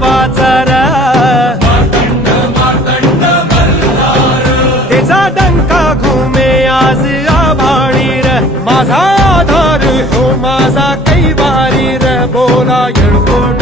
बाजारा त्याचा डंका घुमे आज आभाळीर. माझा आधार हो माझा कैवारीर बोला येळकोट